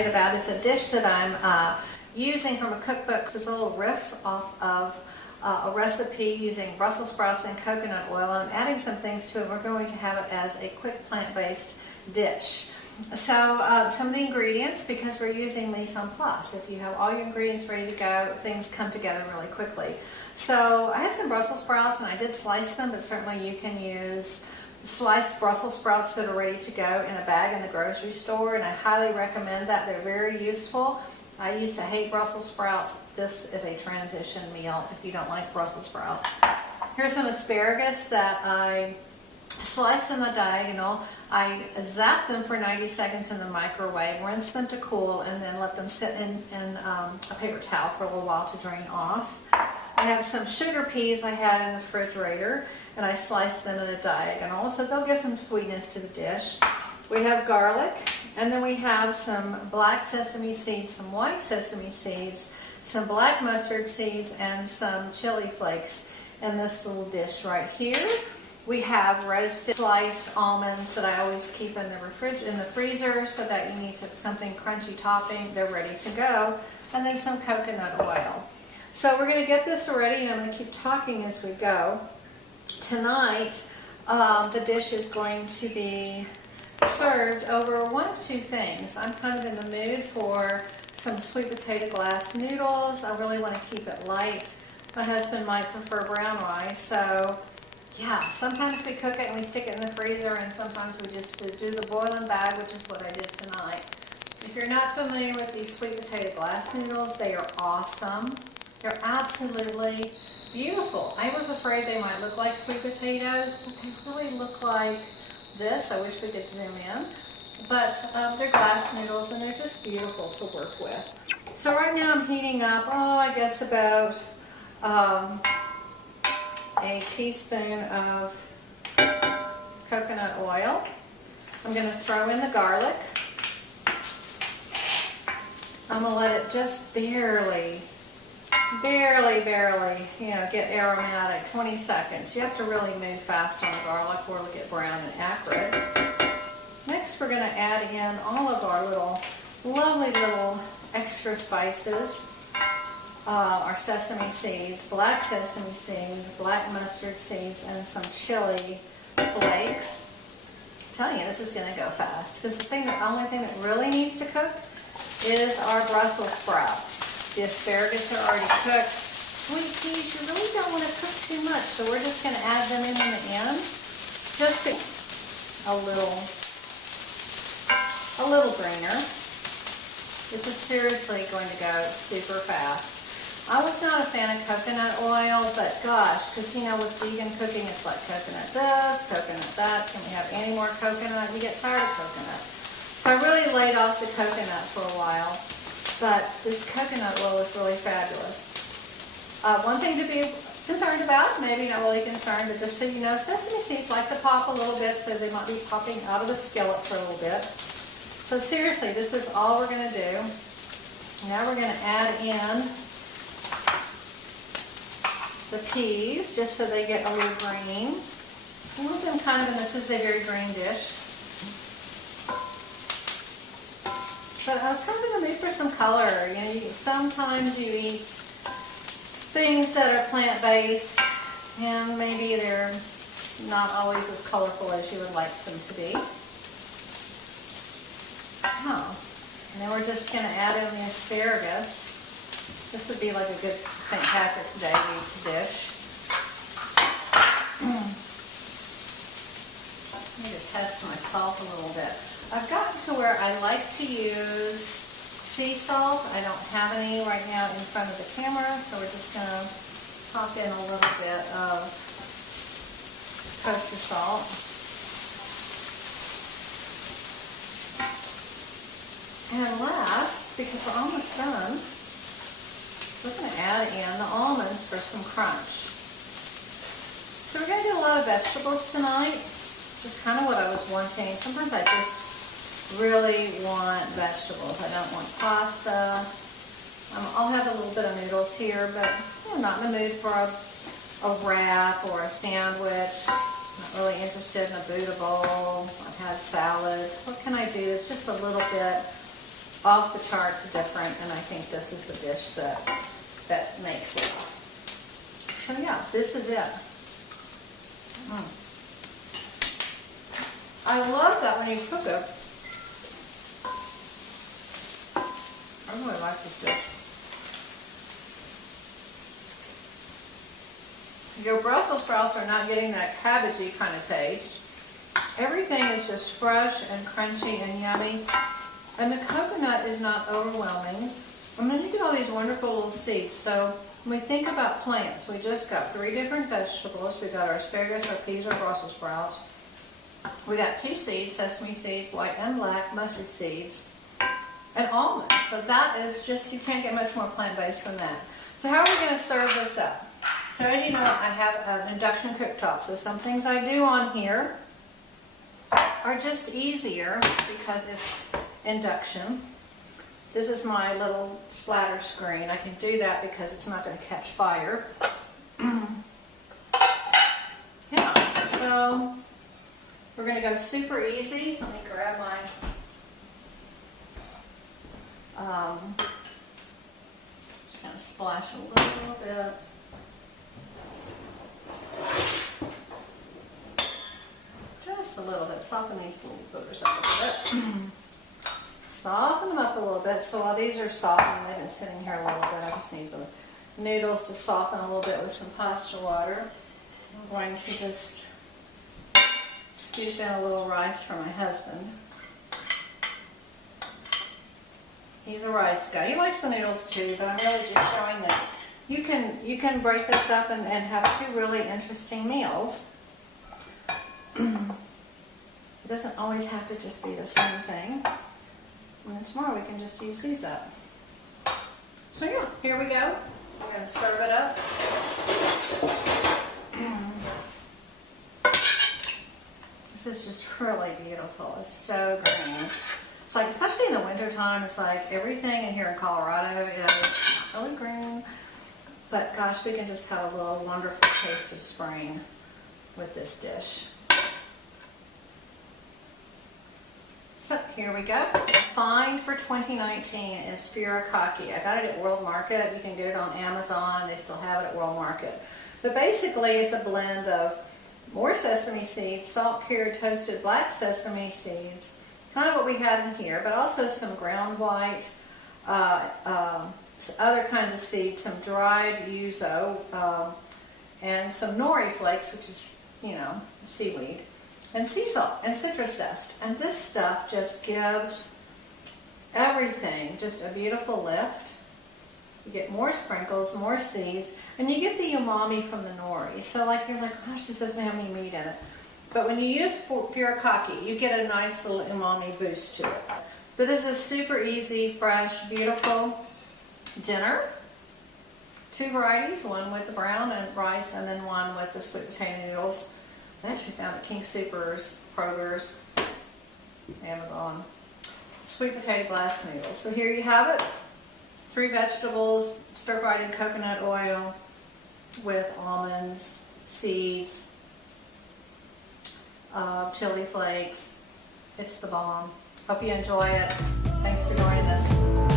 excited about. It's a dish that I'm using from a cookbook. It's a little riff off of a recipe using Brussels sprouts and coconut oil, and I'm adding some things to it. We're going to have it as a quick plant-based dish. So some of the ingredients, because we're using mise en place, if you have all your ingredients ready to go, things come together really quickly. So I had some Brussels sprouts and I did slice them, but certainly you can use sliced Brussels sprouts that are ready to go in a bag in the grocery store, and I highly recommend that. They're very useful. I used to hate Brussels sprouts. This is a transition meal if you don't like Brussels sprouts. Here's some asparagus that I sliced in the diagonal. I zapped them for 90 seconds in the microwave, rinsed them to cool, and then let them sit in a paper towel for a little while to drain off. I have some sugar peas I had in the refrigerator, and I sliced them in a diagonal, so they'll give some sweetness to the dish. We have garlic, and then we have some black sesame seeds, some white sesame seeds, some black mustard seeds, and some chili flakes in this little dish right here. We have roasted sliced almonds that I always keep in the freezer, so that you need something crunchy topping. They're ready to go. And then some coconut oil. So we're going to get this ready, and I'm going to keep talking as we go. Tonight, the dish is going to be served over one of two things. I'm kind of in the mood for some sweet potato glass noodles. I really want to keep it light. My husband might prefer brown rice, so yeah, sometimes we cook it and we stick it in the freezer, and sometimes we just do the boiling bag, which is what I did tonight. If you're not familiar with these sweet potato glass noodles, they are awesome. They're absolutely beautiful. I was afraid they might look like sweet potatoes, but they really look like this. I wish we could zoom in. But they're glass noodles, and they're just beautiful to work with. So right now I'm heating up, I guess about a teaspoon of coconut oil. I'm going to throw in the garlic. I'm going to let it just barely, get aromatic. 20 seconds. You have to really move fast on the garlic or it'll get brown and acrid. Next, we're going to add in all of our lovely little extra spices. Our sesame seeds, black sesame seeds, black mustard seeds, and some chili flakes. I'm telling you, this is going to go fast, because the only thing that really needs to cook is our Brussels sprouts. The asparagus are already cooked. Sweet peas, you really don't want to cook too much, so we're just going to add them in the end, just to a little greener. This is seriously going to go super fast. I was not a fan of coconut oil, but gosh, because with vegan cooking, it's like coconut this, coconut that. Can we have any more coconut? We get tired of coconut. So I really laid off the coconut for a while, but this coconut oil is really fabulous. One thing to be concerned about, maybe not really concerned, but just so you know, sesame seeds like to pop a little bit, so they might be popping out of the skillet for a little bit. So seriously, this is all we're going to do. Now we're going to add in the peas, just so they get a little green. I want them kind of, and this is a very green dish. But I was kind of in the mood for some color. Sometimes you eat things that are plant-based, and maybe they're not always as colorful as you would like them to be. And then we're just going to add in the asparagus. This would be like a good St. Patrick's Day dish. I need to test my salt a little bit. I've gotten to where I like to use sea salt. I don't have any right now in front of the camera, so we're just going to pop in a little bit of kosher salt. And last, because we're almost done, we're going to add in the almonds for some crunch. So we're going to do a lot of vegetables tonight, just kind of what I was wanting. Sometimes I just really want vegetables. I don't want pasta. I'll have a little bit of noodles here, but I'm not in the mood for a wrap or a sandwich. Not really interested in a Buddha bowl. I've had salads. What can I do? It's just a little bit off the charts different, and I think this is the dish that makes it. So yeah, this is it. I love that when you cook it. I really like this dish. Your Brussels sprouts are not getting that cabbagey kind of taste. Everything is just fresh and crunchy and yummy. And the coconut is not overwhelming. And then you get all these wonderful little seeds. So when we think about plants, we just got 3 different vegetables. We got our asparagus, our peas, our Brussels sprouts. We got 2 seeds, sesame seeds, white and black, mustard seeds, and almonds. So that is just, you can't get much more plant-based than that. So how are we going to serve this up? So as you know, I have an induction cooktop. So some things I do on here are just easier because it's induction. This is my little splatter screen. I can do that because it's not going to catch fire. Yeah, so we're going to go super easy. Let me grab my just going to splash a little bit. Just a little bit. Soften these little boogers up a little bit. Soften them up a little bit. So while these are softening, they've been sitting here a little bit. I just need the noodles to soften a little bit with some pasta water. I'm going to just scoop in a little rice for my husband. He's a rice guy. He likes the noodles too, but I'm really just showing that you can break this up and have 2 really interesting meals. It doesn't always have to just be the same thing. And then tomorrow we can just use these up. So yeah, here we go. We're going to serve it up. This is just really beautiful. It's so green. It's like, especially in the winter time, it's like everything in here in Colorado is really green. But gosh, we can just have a little wonderful taste of spring with this dish. So here we go. Find for 2019 is furikake. I got it at World Market. You can get it on Amazon. They still have it at World Market. But basically it's a blend of more sesame seeds, salt cured toasted black sesame seeds, kind of what we had in here, but also some ground white, other kinds of seeds, some dried yuzu, and some nori flakes, which is, you know, seaweed, and sea salt and citrus zest. And this stuff just gives everything just a beautiful lift. You get more sprinkles, more seeds, and you get the umami from the nori. So like you're like, gosh, this doesn't have any meat in it. But when you use furikake, you get a nice little umami boost to it. But this is super easy, fresh, beautiful dinner. 2 varieties, one with the brown and rice, and then one with the sweet potato noodles. I actually found at King Soopers, Kroger's, Amazon. Sweet potato blast noodles. So here you have it. 3 vegetables, stir-fried in coconut oil with almonds, seeds, chili flakes. It's the bomb. Hope you enjoy it. Thanks for joining us.